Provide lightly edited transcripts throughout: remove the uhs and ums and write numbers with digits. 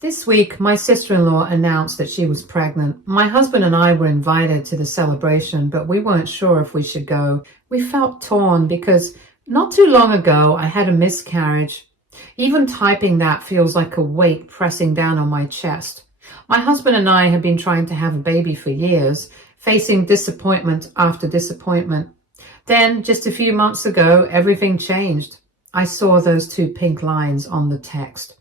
This week, my sister-in-law announced that she was pregnant. My husband and I were invited to the celebration, but we weren't sure if we should go. We felt torn because not too long ago, I had a miscarriage. Even typing that feels like a weight pressing down on my chest. My husband and I have been trying to have a baby for years, facing disappointment after disappointment. Then, just a few months ago, everything changed. I saw those two pink lines on the text.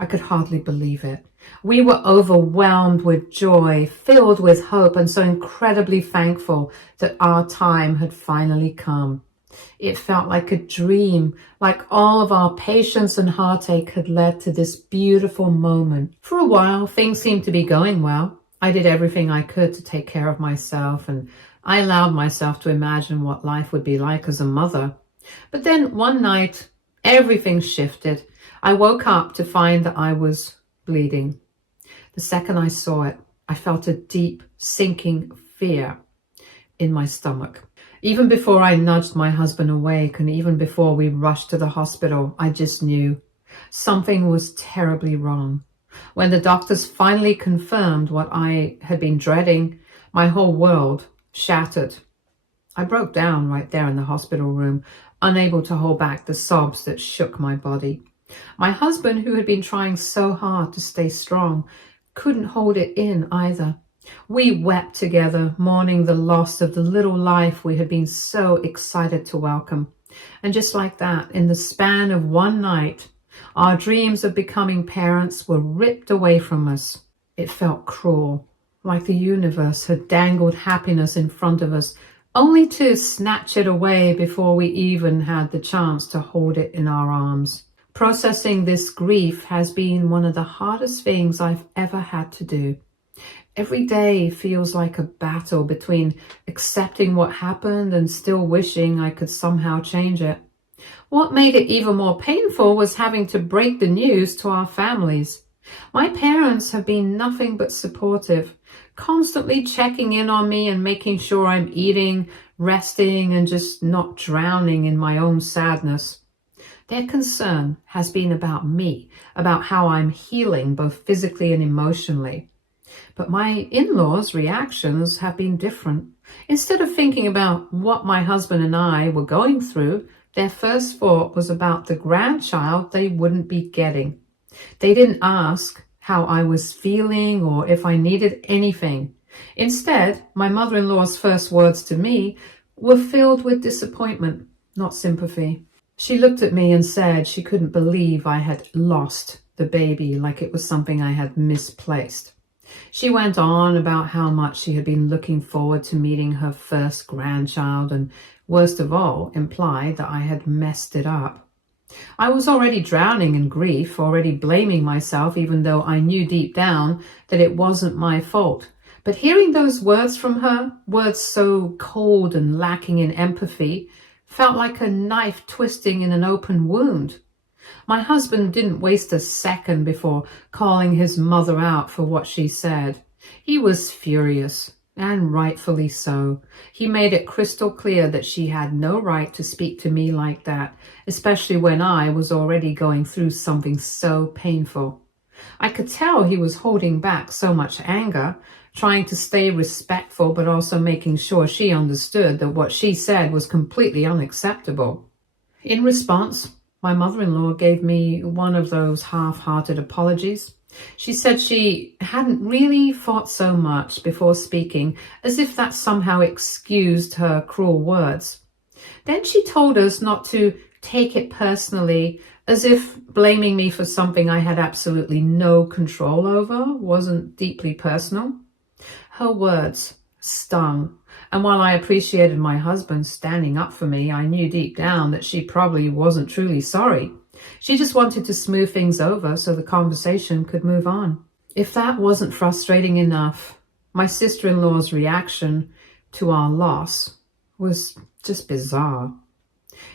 I could hardly believe it. We were overwhelmed with joy, filled with hope, and so incredibly thankful that our time had finally come. It felt like a dream, like all of our patience and heartache had led to this beautiful moment. For a while, things seemed to be going well. I did everything I could to take care of myself, and I allowed myself to imagine what life would be like as a mother. But then one night, everything shifted. I woke up to find that I was bleeding. The second I saw it, I felt a deep, sinking fear in my stomach. Even before I nudged my husband awake and even before we rushed to the hospital, I just knew something was terribly wrong. When the doctors finally confirmed what I had been dreading, my whole world shattered. I broke down right there in the hospital room, unable to hold back the sobs that shook my body. My husband, who had been trying so hard to stay strong, couldn't hold it in either. We wept together, mourning the loss of the little life we had been so excited to welcome. And just like that, in the span of one night, our dreams of becoming parents were ripped away from us. It felt cruel, like the universe had dangled happiness in front of us, only to snatch it away before we even had the chance to hold it in our arms. Processing this grief has been one of the hardest things I've ever had to do. Every day feels like a battle between accepting what happened and still wishing I could somehow change it. What made it even more painful was having to break the news to our families. My parents have been nothing but supportive, constantly checking in on me and making sure I'm eating, resting, and just not drowning in my own sadness. Their concern has been about me, about how I'm healing both physically and emotionally. But my in-laws' reactions have been different. Instead of thinking about what my husband and I were going through, their first thought was about the grandchild they wouldn't be getting. They didn't ask how I was feeling or if I needed anything. Instead, my mother-in-law's first words to me were filled with disappointment, not sympathy. She looked at me and said she couldn't believe I had lost the baby, like it was something I had misplaced. She went on about how much she had been looking forward to meeting her first grandchild and, worst of all, implied that I had messed it up. I was already drowning in grief, already blaming myself, even though I knew deep down that it wasn't my fault. But hearing those words from her, words so cold and lacking in empathy, felt like a knife twisting in an open wound. My husband didn't waste a second before calling his mother out for what she said. He was furious, and rightfully so. He made it crystal clear that she had no right to speak to me like that, especially when I was already going through something so painful. I could tell he was holding back so much anger, trying to stay respectful, but also making sure she understood that what she said was completely unacceptable. In response, my mother-in-law gave me one of those half-hearted apologies. She said she hadn't really thought so much before speaking, as if that somehow excused her cruel words. Then she told us not to take it personally, as if blaming me for something I had absolutely no control over wasn't deeply personal. Her words stung, and while I appreciated my husband standing up for me, I knew deep down that she probably wasn't truly sorry. She just wanted to smooth things over so the conversation could move on. If that wasn't frustrating enough, my sister-in-law's reaction to our loss was just bizarre.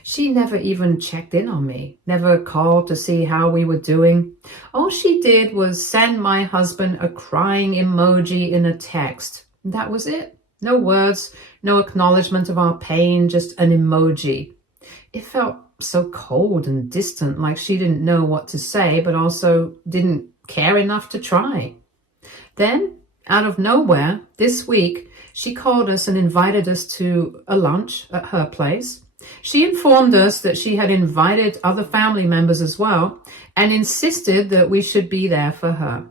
She never even checked in on me, never called to see how we were doing. All she did was send my husband a crying emoji in a text. That was it. No words, no acknowledgement of our pain, just an emoji. It felt so cold and distant, like she didn't know what to say, but also didn't care enough to try. Then, out of nowhere, this week, she called us and invited us to a lunch at her place. She informed us that she had invited other family members as well and insisted that we should be there for her.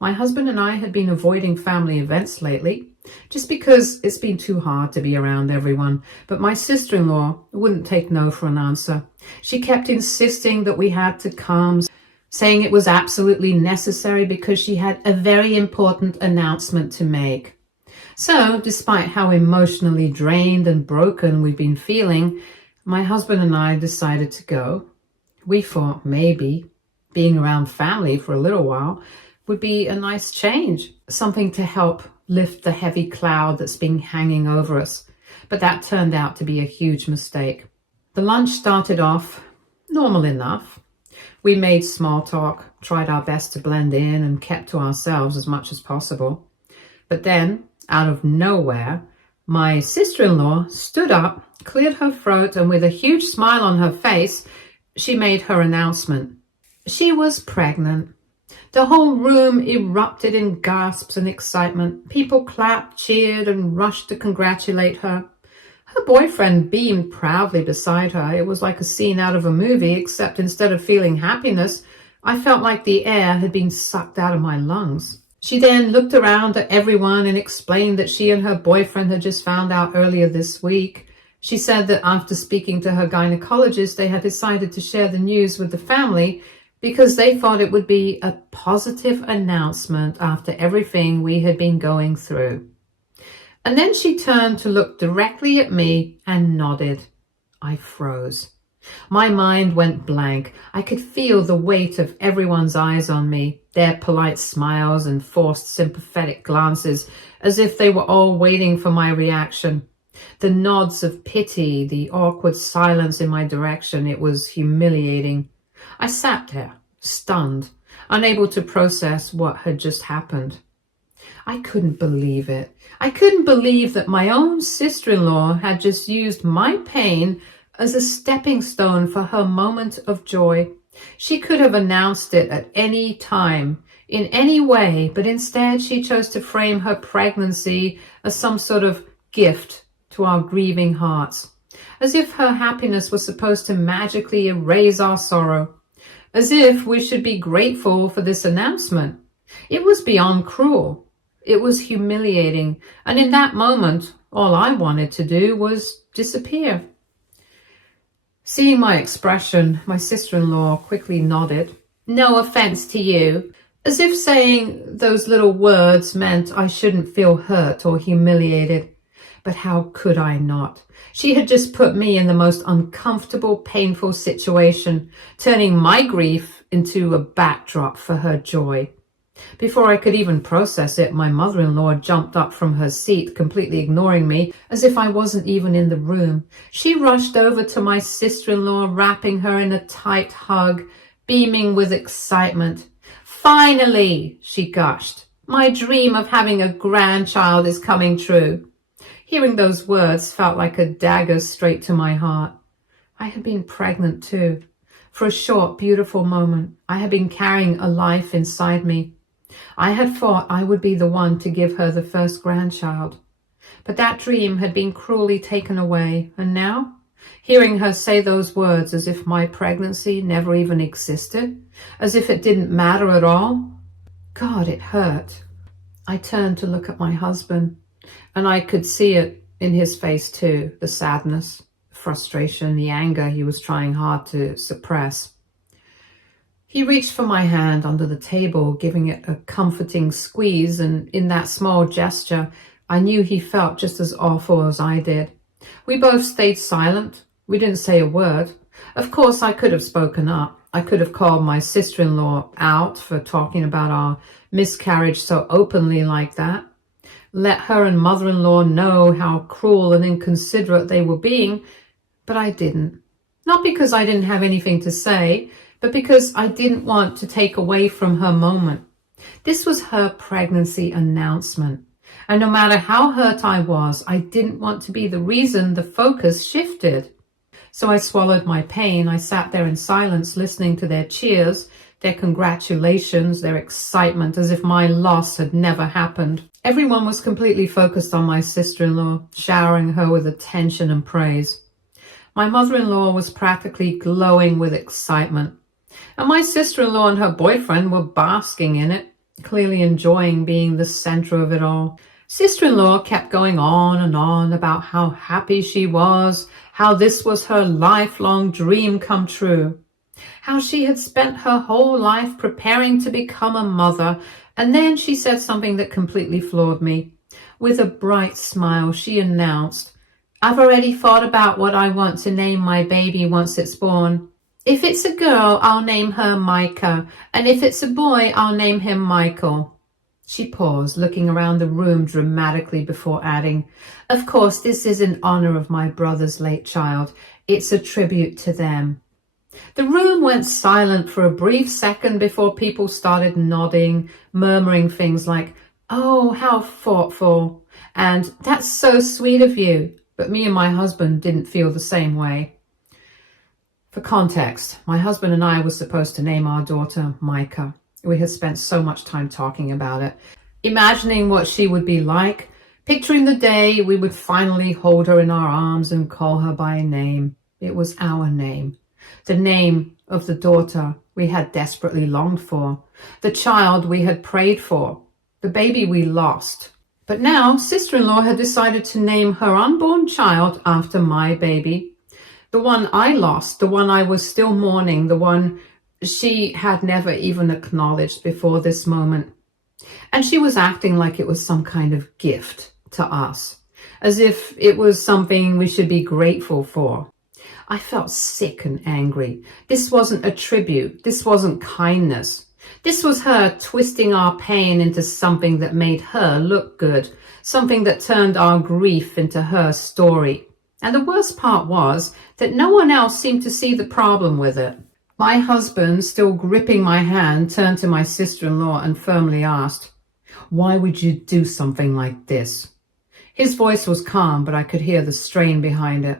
My husband and I had been avoiding family events lately, just because it's been too hard to be around everyone. But my sister-in-law wouldn't take no for an answer. She kept insisting that we had to come, saying it was absolutely necessary because she had a very important announcement to make. So, despite how emotionally drained and broken we've been feeling, my husband and I decided to go. We thought maybe being around family for a little while would be a nice change, something to help lift the heavy cloud that's been hanging over us. But that turned out to be a huge mistake. The lunch started off normal enough. We made small talk, tried our best to blend in, and kept to ourselves as much as possible. But then, out of nowhere, my sister-in-law stood up, cleared her throat, and with a huge smile on her face, she made her announcement. She was pregnant. The whole room erupted in gasps and excitement. People clapped, cheered, and rushed to congratulate her. Her boyfriend beamed proudly beside her. It was like a scene out of a movie, except instead of feeling happiness, I felt like the air had been sucked out of my lungs. She then looked around at everyone and explained that she and her boyfriend had just found out earlier this week. She said that after speaking to her gynecologist, they had decided to share the news with the family because they thought it would be a positive announcement after everything we had been going through. And then she turned to look directly at me and nodded. I froze. My mind went blank. I could feel the weight of everyone's eyes on me, their polite smiles and forced sympathetic glances, as if they were all waiting for my reaction. The nods of pity, the awkward silence in my direction, it was humiliating. I sat there, stunned, unable to process what had just happened. I couldn't believe it. I couldn't believe that my own sister-in-law had just used my pain as a stepping stone for her moment of joy. She could have announced it at any time, in any way, but instead she chose to frame her pregnancy as some sort of gift to our grieving hearts, as if her happiness was supposed to magically erase our sorrow, as if we should be grateful for this announcement. It was beyond cruel. It was humiliating, and in that moment, all I wanted to do was disappear. Seeing my expression, my sister-in-law quickly nodded. No offense to you, as if saying those little words meant I shouldn't feel hurt or humiliated. But how could I not? She had just put me in the most uncomfortable, painful situation, turning my grief into a backdrop for her joy. Before I could even process it, my mother-in-law jumped up from her seat, completely ignoring me, as if I wasn't even in the room. She rushed over to my sister-in-law, wrapping her in a tight hug, beaming with excitement. Finally, she gushed. My dream of having a grandchild is coming true. Hearing those words felt like a dagger straight to my heart. I had been pregnant too. For a short, beautiful moment, I had been carrying a life inside me. I had thought I would be the one to give her the first grandchild. But that dream had been cruelly taken away, and now, hearing her say those words as if my pregnancy never even existed, as if it didn't matter at all, God, it hurt. I turned to look at my husband, and I could see it in his face too, the sadness, the frustration, the anger he was trying hard to suppress. He reached for my hand under the table, giving it a comforting squeeze, and in that small gesture, I knew he felt just as awful as I did. We both stayed silent. We didn't say a word. Of course, I could have spoken up. I could have called my sister-in-law out for talking about our miscarriage so openly like that. Let her and mother-in-law know how cruel and inconsiderate they were being, but I didn't. Not because I didn't have anything to say, but because I didn't want to take away from her moment. This was her pregnancy announcement, and no matter how hurt I was, I didn't want to be the reason the focus shifted. So I swallowed my pain. I sat there in silence, listening to their cheers, their congratulations, their excitement, as if my loss had never happened. Everyone was completely focused on my sister-in-law, showering her with attention and praise. My mother-in-law was practically glowing with excitement, and my sister-in-law and her boyfriend were basking in it, clearly enjoying being the center of it all. Sister-in-law kept going on and on about how happy she was, how this was her lifelong dream come true, how she had spent her whole life preparing to become a mother. And then she said something that completely floored me. With a bright smile, she announced, "I've already thought about what I want to name my baby once it's born. If it's a girl, I'll name her Micah, and if it's a boy, I'll name him Michael." She paused, looking around the room dramatically before adding, "Of course, this is in honor of my brother's late child. It's a tribute to them." The room went silent for a brief second before people started nodding, murmuring things like, "Oh, how thoughtful," and "That's so sweet of you." But me and my husband didn't feel the same way. For context, my husband and I were supposed to name our daughter Micah. We had spent so much time talking about it, imagining what she would be like, picturing the day we would finally hold her in our arms and call her by name. It was our name, the name of the daughter we had desperately longed for, the child we had prayed for, the baby we lost. But now, sister-in-law had decided to name her unborn child after my baby, the one I lost, the one I was still mourning, the one she had never even acknowledged before this moment. And she was acting like it was some kind of gift to us, as if it was something we should be grateful for. I felt sick and angry. This wasn't a tribute. This wasn't kindness. This was her twisting our pain into something that made her look good, something that turned our grief into her story. And the worst part was that no one else seemed to see the problem with it. My husband, still gripping my hand, turned to my sister-in-law and firmly asked, "Why would you do something like this?" His voice was calm, but I could hear the strain behind it,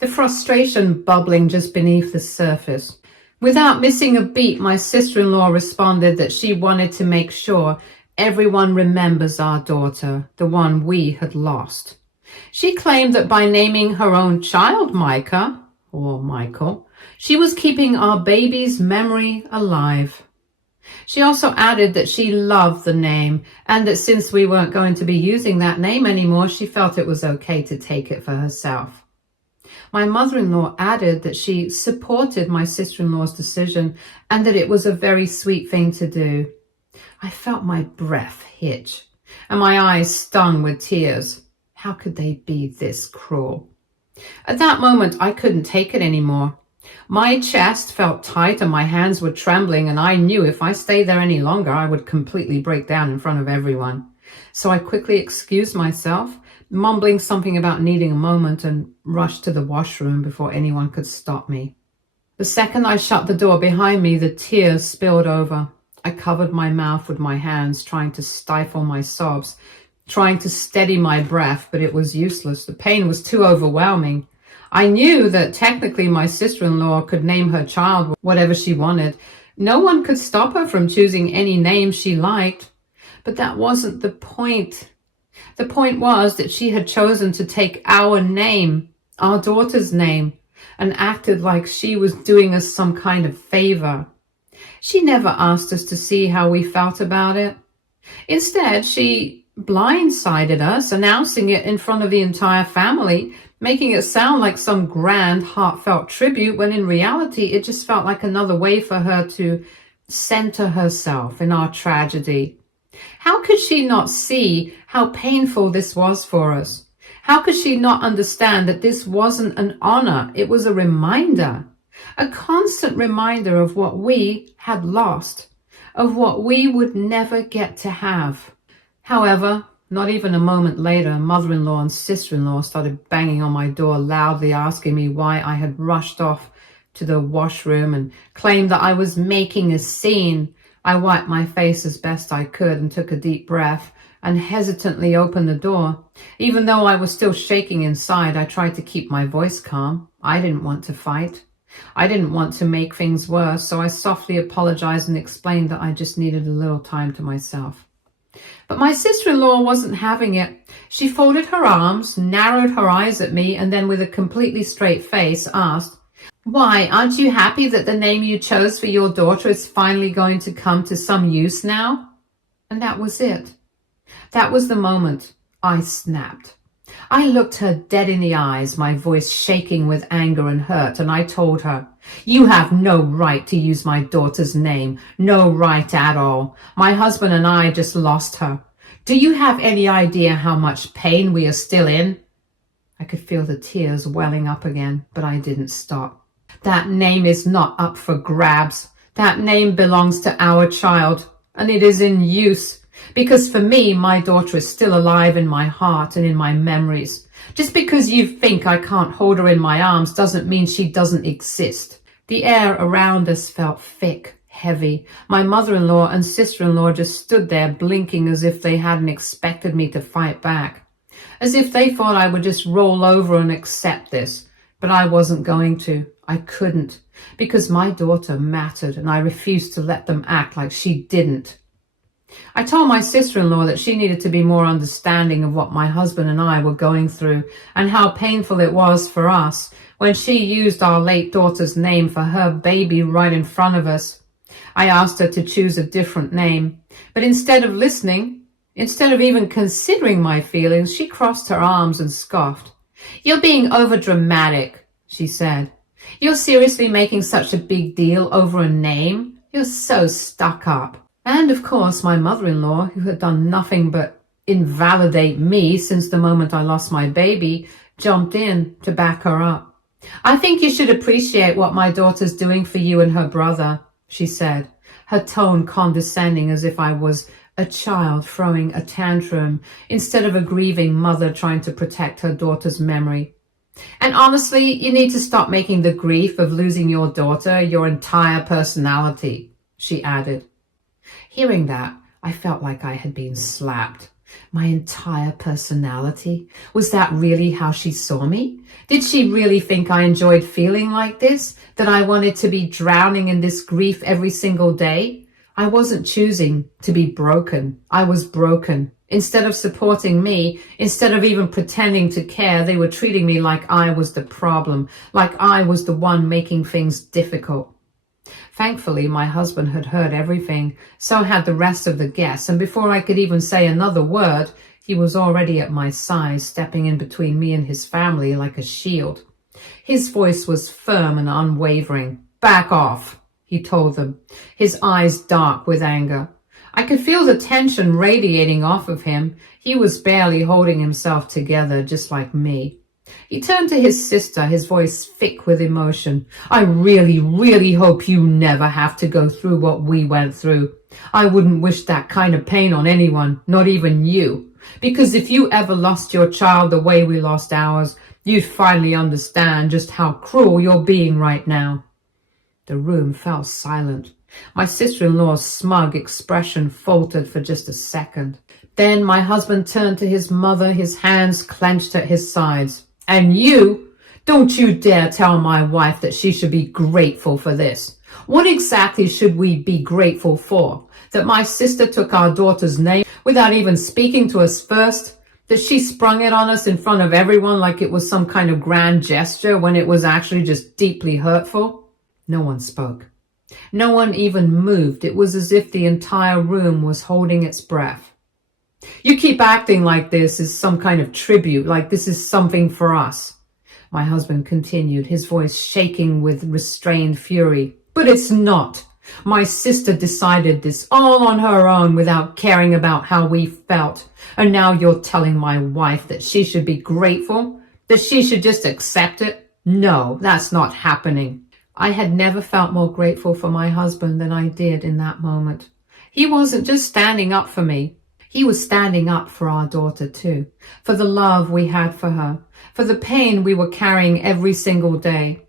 the frustration bubbling just beneath the surface. Without missing a beat, my sister-in-law responded that she wanted to make sure everyone remembers our daughter, the one we had lost. She claimed that by naming her own child Micah, or Michael, she was keeping our baby's memory alive. She also added that she loved the name, and that since we weren't going to be using that name anymore, she felt it was okay to take it for herself. My mother-in-law added that she supported my sister-in-law's decision and that it was a very sweet thing to do. I felt my breath hitch and my eyes stung with tears. How could they be this cruel? At that moment, I couldn't take it anymore. My chest felt tight and my hands were trembling, and I knew if I stayed there any longer, I would completely break down in front of everyone. So I quickly excused myself, mumbling something about needing a moment, and rushed to the washroom before anyone could stop me. The second I shut the door behind me, the tears spilled over. I covered my mouth with my hands, trying to stifle my sobs, trying to steady my breath, but it was useless. The pain was too overwhelming. I knew that technically my sister-in-law could name her child whatever she wanted. No one could stop her from choosing any name she liked. But that wasn't the point. The point was that she had chosen to take our name, our daughter's name, and acted like she was doing us some kind of favor. She never asked us to see how we felt about it. Instead, she blindsided us, announcing it in front of the entire family, making it sound like some grand, heartfelt tribute, when in reality, it just felt like another way for her to center herself in our tragedy. How could she not see how painful this was for us? How could she not understand that this wasn't an honor? It was a reminder, a constant reminder of what we had lost, of what we would never get to have. However, not even a moment later, mother-in-law and sister-in-law started banging on my door, loudly asking me why I had rushed off to the washroom and claimed that I was making a scene. I wiped my face as best I could and took a deep breath and hesitantly opened the door. Even though I was still shaking inside, I tried to keep my voice calm. I didn't want to fight. I didn't want to make things worse, so I softly apologized and explained that I just needed a little time to myself. But my sister-in-law wasn't having it. She folded her arms, narrowed her eyes at me, and then with a completely straight face asked, "Why, aren't you happy that the name you chose for your daughter is finally going to come to some use now?" And that was it. That was the moment I snapped. I looked her dead in the eyes, my voice shaking with anger and hurt, and I told her, "You have no right to use my daughter's name. No right at all. My husband and I just lost her. Do you have any idea how much pain we are still in?" I could feel the tears welling up again, but I didn't stop. "That name is not up for grabs. That name belongs to our child, and it is in use. Because for me, my daughter is still alive in my heart and in my memories. Just because you think I can't hold her in my arms doesn't mean she doesn't exist." The air around us felt thick, heavy. My mother-in-law and sister-in-law just stood there blinking as if they hadn't expected me to fight back. As if they thought I would just roll over and accept this. But I wasn't going to. I couldn't. Because my daughter mattered, and I refused to let them act like she didn't. I told my sister-in-law that she needed to be more understanding of what my husband and I were going through and how painful it was for us when she used our late daughter's name for her baby right in front of us. I asked her to choose a different name, but instead of listening, instead of even considering my feelings, she crossed her arms and scoffed. "You're being overdramatic," she said. "You're seriously making such a big deal over a name? You're so stuck up." And of course, my mother-in-law, who had done nothing but invalidate me since the moment I lost my baby, jumped in to back her up. "I think you should appreciate what my daughter's doing for you and her brother," she said, her tone condescending as if I was a child throwing a tantrum instead of a grieving mother trying to protect her daughter's memory. "And honestly, you need to stop making the grief of losing your daughter your entire personality," she added. Hearing that, I felt like I had been slapped. My entire personality? Was that really how she saw me? Did she really think I enjoyed feeling like this? That I wanted to be drowning in this grief every single day? I wasn't choosing to be broken. I was broken. Instead of supporting me, instead of even pretending to care, they were treating me like I was the problem, like I was the one making things difficult. Thankfully, my husband had heard everything, so had the rest of the guests, and before I could even say another word, he was already at my side, stepping in between me and his family like a shield. His voice was firm and unwavering. "Back off," he told them, his eyes dark with anger. I could feel the tension radiating off of him. He was barely holding himself together, just like me. He turned to his sister, his voice thick with emotion. "I really, really hope you never have to go through what we went through. I wouldn't wish that kind of pain on anyone, not even you. Because if you ever lost your child the way we lost ours, you'd finally understand just how cruel you're being right now." The room fell silent. My sister-in-law's smug expression faltered for just a second. Then my husband turned to his mother, his hands clenched at his sides. "And you, don't you dare tell my wife that she should be grateful for this. What exactly should we be grateful for? That my sister took our daughter's name without even speaking to us first? That she sprung it on us in front of everyone like it was some kind of grand gesture when it was actually just deeply hurtful?" No one spoke. No one even moved. It was as if the entire room was holding its breath. "You keep acting like this is some kind of tribute, like this is something for us," my husband continued, his voice shaking with restrained fury. "But it's not. My sister decided this all on her own without caring about how we felt. And now you're telling my wife that she should be grateful? That she should just accept it? No, that's not happening." I had never felt more grateful for my husband than I did in that moment. He wasn't just standing up for me. He was standing up for our daughter too, for the love we had for her, for the pain we were carrying every single day.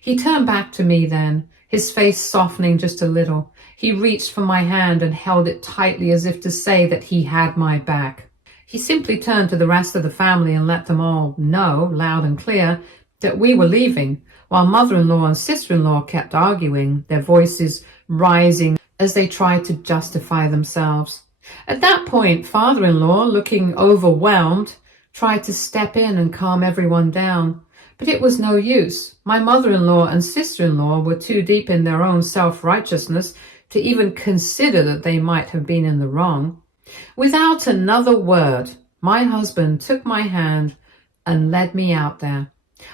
He turned back to me then, his face softening just a little. He reached for my hand and held it tightly as if to say that he had my back. He simply turned to the rest of the family and let them all know, loud and clear, that we were leaving, while mother-in-law and sister-in-law kept arguing, their voices rising as they tried to justify themselves. At that point, father-in-law, looking overwhelmed, tried to step in and calm everyone down. But it was no use. My mother-in-law and sister-in-law were too deep in their own self-righteousness to even consider that they might have been in the wrong. Without another word, my husband took my hand and led me out there.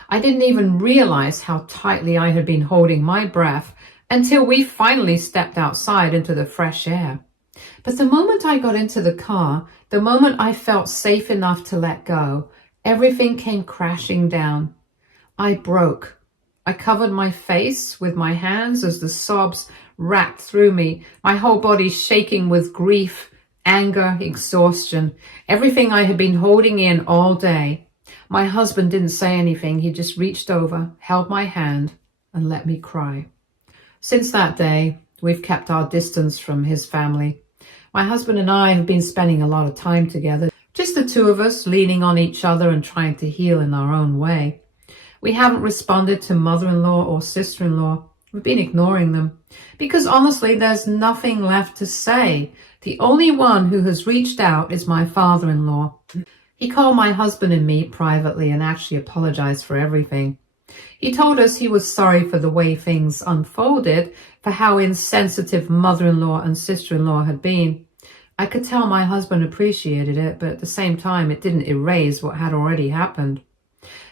I didn't even realize how tightly I had been holding my breath until we finally stepped outside into the fresh air. But the moment I got into the car, the moment I felt safe enough to let go, everything came crashing down. I broke. I covered my face with my hands as the sobs racked through me, my whole body shaking with grief, anger, exhaustion, everything I had been holding in all day. My husband didn't say anything. He just reached over, held my hand, and let me cry. Since that day, we've kept our distance from his family. My husband and I have been spending a lot of time together, just the two of us, leaning on each other and trying to heal in our own way. We haven't responded to mother-in-law or sister-in-law. We've been ignoring them because honestly, there's nothing left to say. The only one who has reached out is my father-in-law. He called my husband and me privately and actually apologized for everything. He told us he was sorry for the way things unfolded, for how insensitive mother-in-law and sister-in-law had been. I could tell my husband appreciated it, but at the same time, it didn't erase what had already happened.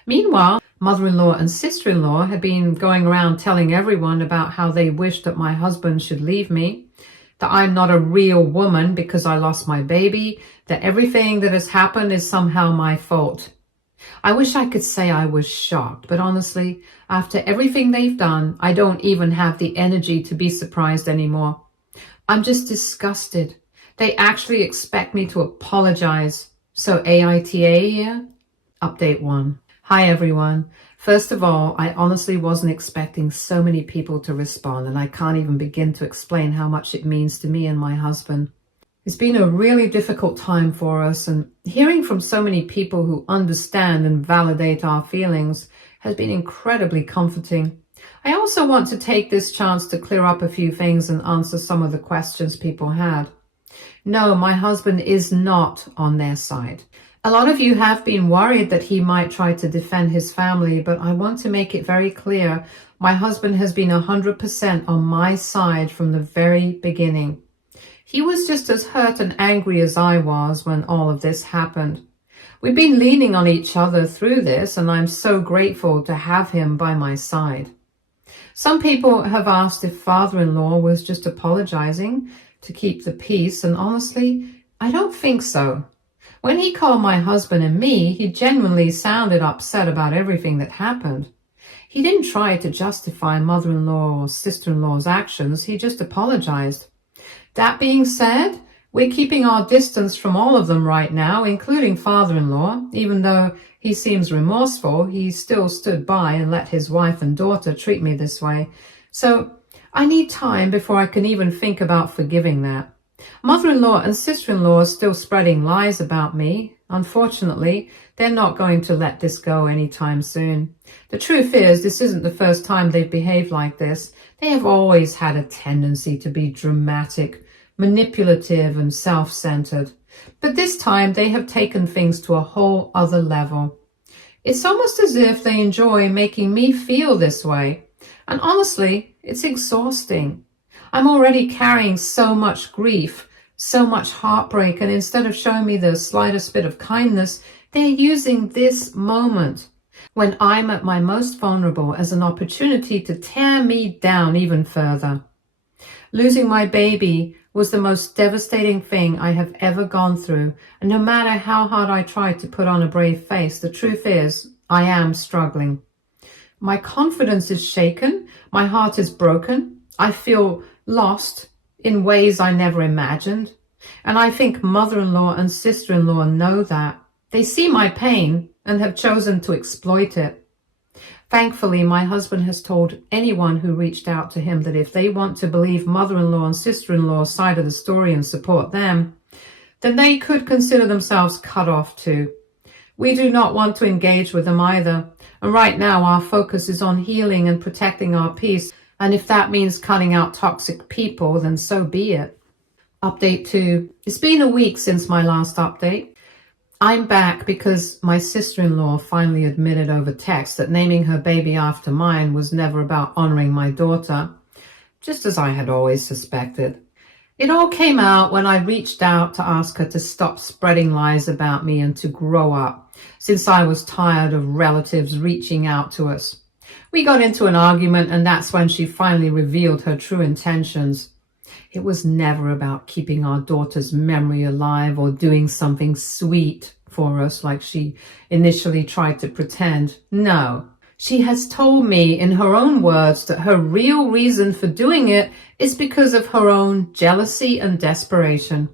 Meanwhile, mother-in-law and sister-in-law had been going around telling everyone about how they wished that my husband should leave me, that I'm not a real woman because I lost my baby, that everything that has happened is somehow my fault. I wish I could say I was shocked, but honestly, after everything they've done, I don't even have the energy to be surprised anymore. I'm just disgusted. They actually expect me to apologize. So aita here? Update 1. Hi everyone. First of all, I honestly wasn't expecting so many people to respond, and I can't even begin to explain how much it means to me and my husband. It's been a really difficult time for us, and hearing from so many people who understand and validate our feelings has been incredibly comforting. I also want to take this chance to clear up a few things and answer some of the questions people had. No, my husband is not on their side. A lot of you have been worried that he might try to defend his family, but I want to make it very clear, my husband has been 100% on my side from the very beginning. He was just as hurt and angry as I was when all of this happened. We've been leaning on each other through this, and I'm so grateful to have him by my side. Some people have asked if father-in-law was just apologizing to keep the peace, and honestly, I don't think so. When he called my husband and me, he genuinely sounded upset about everything that happened. He didn't try to justify mother-in-law or sister-in-law's actions, he just apologized. That being said, we're keeping our distance from all of them right now, including father-in-law. Even though he seems remorseful, he still stood by and let his wife and daughter treat me this way. So I need time before I can even think about forgiving that. Mother-in-law and sister-in-law are still spreading lies about me. Unfortunately, they're not going to let this go anytime soon. The truth is, this isn't the first time they've behaved like this. They have always had a tendency to be dramatic, manipulative, and self-centered. But this time, they have taken things to a whole other level. It's almost as if they enjoy making me feel this way. And honestly, it's exhausting. I'm already carrying so much grief, so much heartbreak, and instead of showing me the slightest bit of kindness, they're using this moment, when I'm at my most vulnerable, as an opportunity to tear me down even further. Losing my baby was the most devastating thing I have ever gone through, and no matter how hard I tried to put on a brave face, the truth is, I am struggling. My confidence is shaken, my heart is broken, I feel lost in ways I never imagined. And I think mother-in-law and sister-in-law know that. They see my pain and have chosen to exploit it. Thankfully, my husband has told anyone who reached out to him that if they want to believe mother-in-law and sister-in-law's side of the story and support them, then they could consider themselves cut off too. We do not want to engage with them either. And right now our focus is on healing and protecting our peace. And if that means cutting out toxic people, then so be it. Update 2. It's been a week since my last update. I'm back because my sister-in-law finally admitted over text that naming her baby after mine was never about honoring my daughter, just as I had always suspected. It all came out when I reached out to ask her to stop spreading lies about me and to grow up, since I was tired of relatives reaching out to us. We got into an argument, and that's when she finally revealed her true intentions. It was never about keeping our daughter's memory alive or doing something sweet for us like she initially tried to pretend. No. She has told me in her own words that her real reason for doing it is because of her own jealousy and desperation.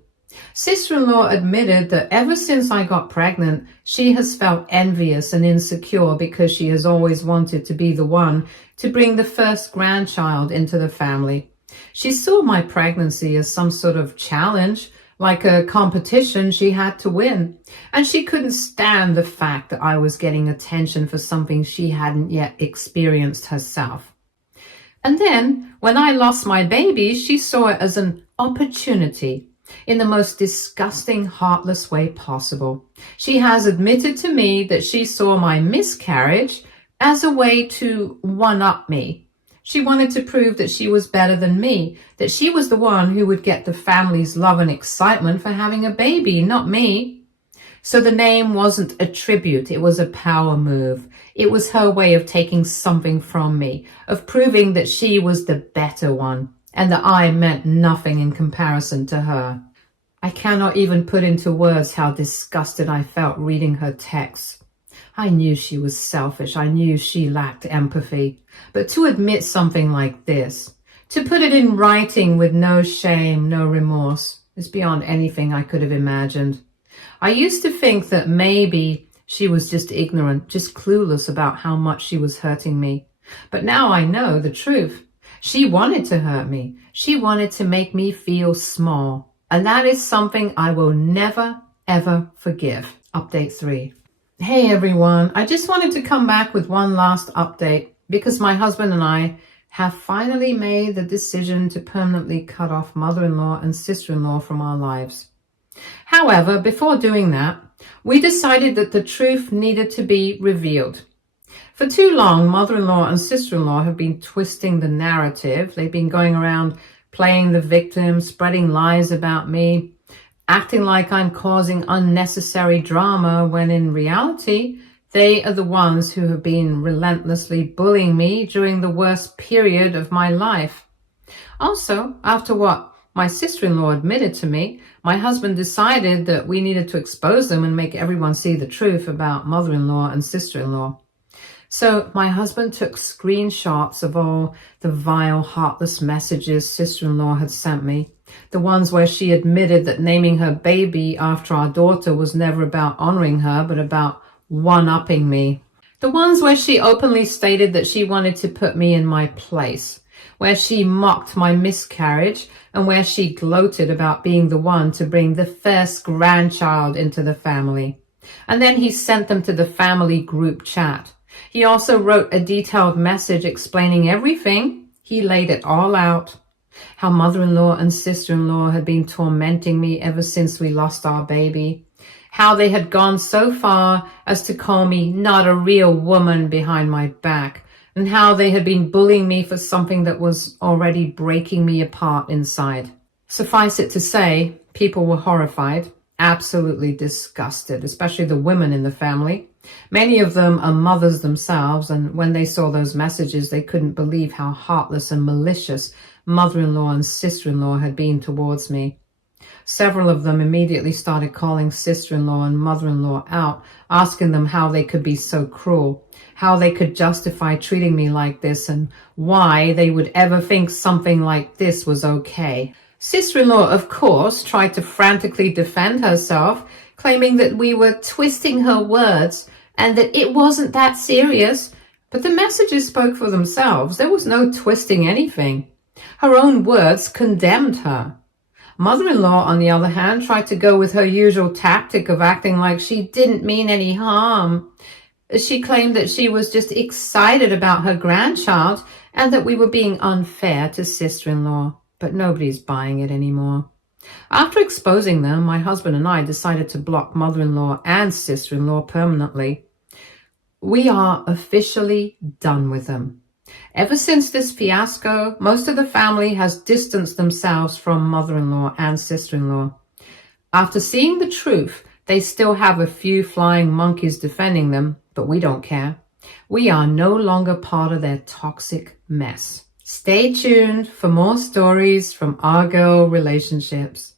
Sister-in-law admitted that ever since I got pregnant, she has felt envious and insecure because she has always wanted to be the one to bring the first grandchild into the family. She saw my pregnancy as some sort of challenge, like a competition she had to win. And she couldn't stand the fact that I was getting attention for something she hadn't yet experienced herself. And then, when I lost my baby, she saw it as an opportunity in the most disgusting, heartless way possible. She has admitted to me that she saw my miscarriage as a way to one-up me. She wanted to prove that she was better than me, that she was the one who would get the family's love and excitement for having a baby, not me. So the name wasn't a tribute, it was a power move. It was her way of taking something from me, of proving that she was the better one, and that I meant nothing in comparison to her. I cannot even put into words how disgusted I felt reading her texts. I knew she was selfish. I knew she lacked empathy. But to admit something like this, to put it in writing with no shame, no remorse, is beyond anything I could have imagined. I used to think that maybe she was just ignorant, just clueless about how much she was hurting me. But now I know the truth. She wanted to hurt me. She wanted to make me feel small. And that is something I will never, ever forgive. Update 3. Hey everyone, I just wanted to come back with one last update because my husband and I have finally made the decision to permanently cut off mother-in-law and sister-in-law from our lives. However, before doing that, we decided that the truth needed to be revealed. For too long, mother-in-law and sister-in-law have been twisting the narrative. They've been going around playing the victim, spreading lies about me, acting like I'm causing unnecessary drama when in reality, they are the ones who have been relentlessly bullying me during the worst period of my life. Also, after what my sister-in-law admitted to me, my husband decided that we needed to expose them and make everyone see the truth about mother-in-law and sister-in-law. So my husband took screenshots of all the vile, heartless messages sister-in-law had sent me. The ones where she admitted that naming her baby after our daughter was never about honoring her, but about one-upping me. The ones where she openly stated that she wanted to put me in my place, where she mocked my miscarriage, and where she gloated about being the one to bring the first grandchild into the family. And then he sent them to the family group chat. He also wrote a detailed message explaining everything. He laid it all out. How mother-in-law and sister-in-law had been tormenting me ever since we lost our baby. How they had gone so far as to call me not a real woman behind my back. And how they had been bullying me for something that was already breaking me apart inside. Suffice it to say, people were horrified, absolutely disgusted, especially the women in the family. Many of them are mothers themselves, and when they saw those messages, they couldn't believe how heartless and malicious mother-in-law and sister-in-law had been towards me. Several of them immediately started calling sister-in-law and mother-in-law out, asking them how they could be so cruel, how they could justify treating me like this, and why they would ever think something like this was okay. Sister-in-law, of course, tried to frantically defend herself, claiming that we were twisting her words and that it wasn't that serious. But the messages spoke for themselves. There was no twisting anything. Her own words condemned her. Mother-in-law, on the other hand, tried to go with her usual tactic of acting like she didn't mean any harm. She claimed that she was just excited about her grandchild and that we were being unfair to sister-in-law, but nobody's buying it anymore. After exposing them, my husband and I decided to block mother-in-law and sister-in-law permanently. We are officially done with them. Ever since this fiasco, most of the family has distanced themselves from mother-in-law and sister-in-law. After seeing the truth, they still have a few flying monkeys defending them, but we don't care. We are no longer part of their toxic mess. Stay tuned for more stories from our girl relationships.